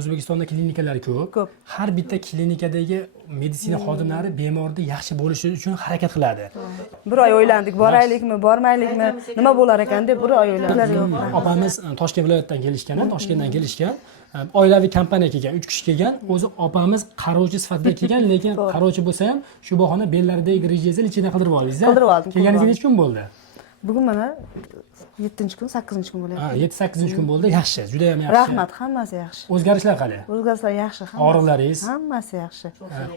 O'zbekistonda klinikalar ko'p. Ko'p. Har bitta klinikadagi meditsina xodimlari bemorni yaxshi bo'lishi uchun harakat qiladi. Bir oy o'ylandik, boraylikmi, bormaylikmi, nima bo'lar ekan deb bir oy o'ylandik. Opamiz Toshkent viloyatidan kelishgan, Toshkentdan kelishgan. Oilaviy kompaniya kelgan, 3 kishi kelgan. O'zi opamiz qarovchi sifatida kelgan, lekin qarovchi bo'lsa ham shu bahona bellaridagi grejezil ichida qidirib oldingiz. Qidirib oldim. Kelganingizga necha kun bo'ldi? Bugun mana 7-kun, 8-kun bo'lyapti. 7-8 kun bo'ldi. Yaxshi, juda ham yaxshi. Rahmat, hammasi yaxshi. O'zgarishlar qalay? O'zgarishlar yaxshi, hammasi. Og'riqlaringiz? Hammasi yaxshi.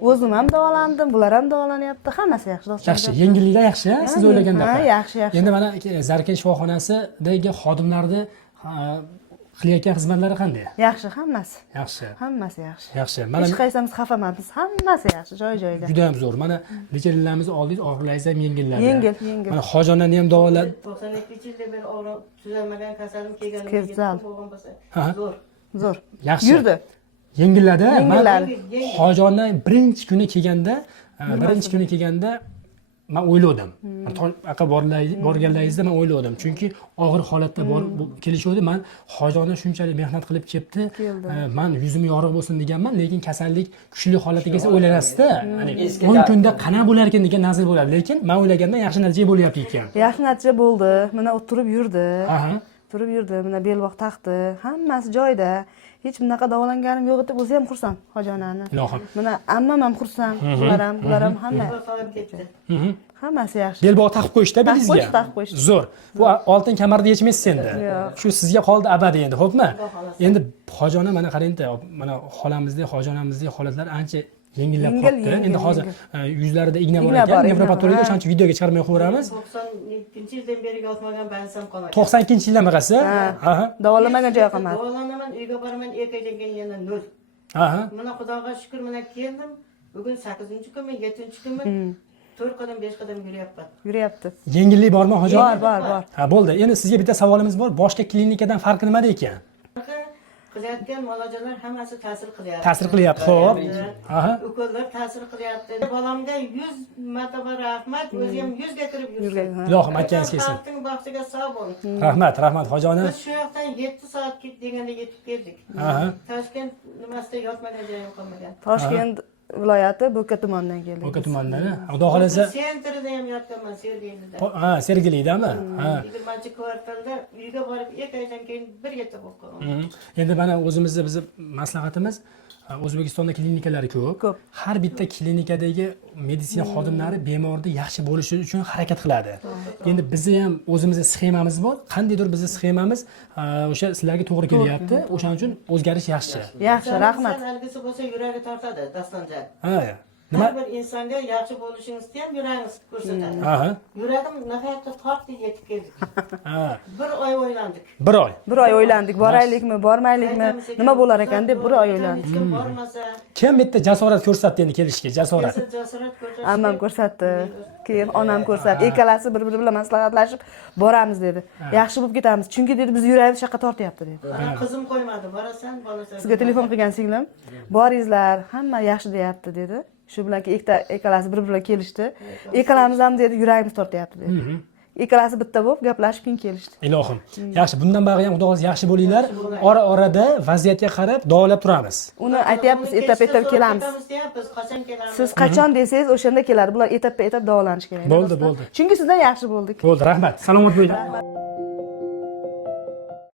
O'zim ham davolandim, bular ham davolanyapti, hammasi yaxshi. Yaxshi, yengilliklar yaxshi, siz o'ylagandan. Ha, yaxshi. Endi mana Zarkan shifoxonasidagi xodimlarni qilayotgan xizmatlari qanday? Yaxshi, hammasi. Yaxshi. Hammasi yaxshi. Yaxshi. Hech qaysimiz xafa emasmiz, hammasi yaxshi, joy-joyida. Juda ham zo'r. Mana necha yillarimiz oldingiz, og'riqlaringiz ham yengilladi. Yengil. Mana hojonani ham davoladi. 92-yilda men og'riq tuzalmagan kasalim Kezal. bo'lgan bo'lsa, Ha. Zo'r. Yaxshi. Yurdi. Yengilladi. Yengilladi. Hojonni birinchi kuni kelganda men o'yladim. Aqa borganlaringizda men o'yladim. Chunki og'ir holatda kelishuvdi. Men hojonni shunchalik mehnat qilib kelibdi. Men yuzim yorug' bo'lsin deganman, lekin kasallik kuchli holatga kelsa o'ylanasiz-da. 10 kunda qana bo'lar ekan degan nazar bo'ladi, lekin men o'ylagandan yaxshi natija bo'lyapti ekan. Yaxshi natija bo'ldi. Mana o'tirib yurdi. Aha. Turib yurdi, mana belbog' taqdi, hammasi joyida. Hech bunaqa davolanganim yo'q deb o'zi ham xursand hojonani. Ilohim. Mana ammam ham xursand, bular ham hamma. Hammasi yaxshi. Belbog' taqib qo'yishda belingizga. Taqib qo'yishdi. Zo'r. Bu oltin kamarni yechmaysiz endi. Shu sizga qoldi abadiy endi, xo'pmi? Endi hojona mana qarang-da, mana xolamizning, hojonamizning holatlari ancha yengillab qoldi. Endi hozir yuzlarida igna bor ekan, nevropatologiya o'shancha videoga chiqarmay qo'yamiz. 92-yildan beri yotmagan bansam qolmagan. 92-yildan qasi? Aha. Davolamagan joyi qolmadi. Davolanaman, uyga boraman, 2 oydan keyin yana 0. Aha. Mana Xudoga shukr, mana keldim. Bugun 8-kunmi, 7-kunmi? 4 qadam, 5 qadam Yuryapti. Yengillik bormi hojon? Bor. Ha, bo'ldi. Endi sizga bitta savolimiz bor. Boshqa klinikadan farqi nimada ekan? Qilayotgan muolajalar hammasi ta'sir qilyapti. Ta'sir qilyapti, xo'p. Aha. Ukollar ta'sir qilyapti. Bolamga 100 marotaba rahmat, o'zi ham 100 ga kirib yurgan. Ilohim akkangiz kelsin. Xalqning baxtiga sog' bo'ling. Rahmat hojona. Biz shu yoqdan 7 soat deganda yetib keldik. Aha. Toshkent nimasida yotmagan joyim qolmagan. Toshkent viloyati Bo'ka tumanidan keldik. Bo'ka tumanidan. Xudo xolasa. Sentrida ham yotganman, Sergelida. Ha, Sergelidami? Ha. 20-kvartalda uyga borib 2 oydan keyin bir yetib qoldim. Endi mana o'zimizni biz maslahatimiz O'zbekistonda klinikalar ko'p. Har bitta klinikadagi meditsina xodimlari bemorni yaxshi bo'lishi uchun harakat qiladi. Endi bizni ham o'zimizning sxemamiz bor. Qandaydir bizning sxemamiz o'sha sizlarga to'g'ri kelyapti. O'shaning uchun o'zgarish yaxshi. Yaxshi, rahmat. Algisi bo'lsa yuragi tortadi, Dastonjon. Ha. Nima? Har bir insonga yaxshi bo'lishingizni ham yuragingiz ko'rsatadi. Aha. Yuragim nihoyatda tortdi, yetib keldik. Ha. Bir oy o'ylandik. Bir oy o'ylandik, boraylikmi, bormaylikmi, nima bo'lar ekan deb bir oy o'ylandik. Hech kim bormasa, kim bitta jasorat ko'rsatdi endi kelishga, jasorat. jasorat ko'rsatdi. Ammam ko'rsatdi, keyin onam ko'rsatdi. Ikkalasi bir-biri bilan maslahatlashib, boramiz dedi. Yaxshi bo'lib ketamiz, chunki dedi biz yuragimiz shaqqa tortyapti dedi. Qizim qo'ymadi, borasan, bolasan. Sizga telefon qilgan singlim, boringizlar, hamma yaxshi deyapti dedi. Shu bilan ikkalasi bir-biriga kelishdi. Ikkalamiz ham dedi yuragimiz tortyapti dedi. Ikkalasi bitta bo'lib gaplashib keyin kelishdi. Ilohim. Yaxshi, bundan bari ham Xudo yaxshi bo'linglar. Ora-orada vaziyatga qarab davolab turamiz. Uni aytyapmiz, etap-etap kelamiz. Qachon kelamiz? Siz qachon desangiz o'shanda keladi. Bular etap-etap davolanish kerak. Bo'ldi. Chunki sizdan yaxshi bo'ldik. Bo'ldi, rahmat. Salomat bo'ling.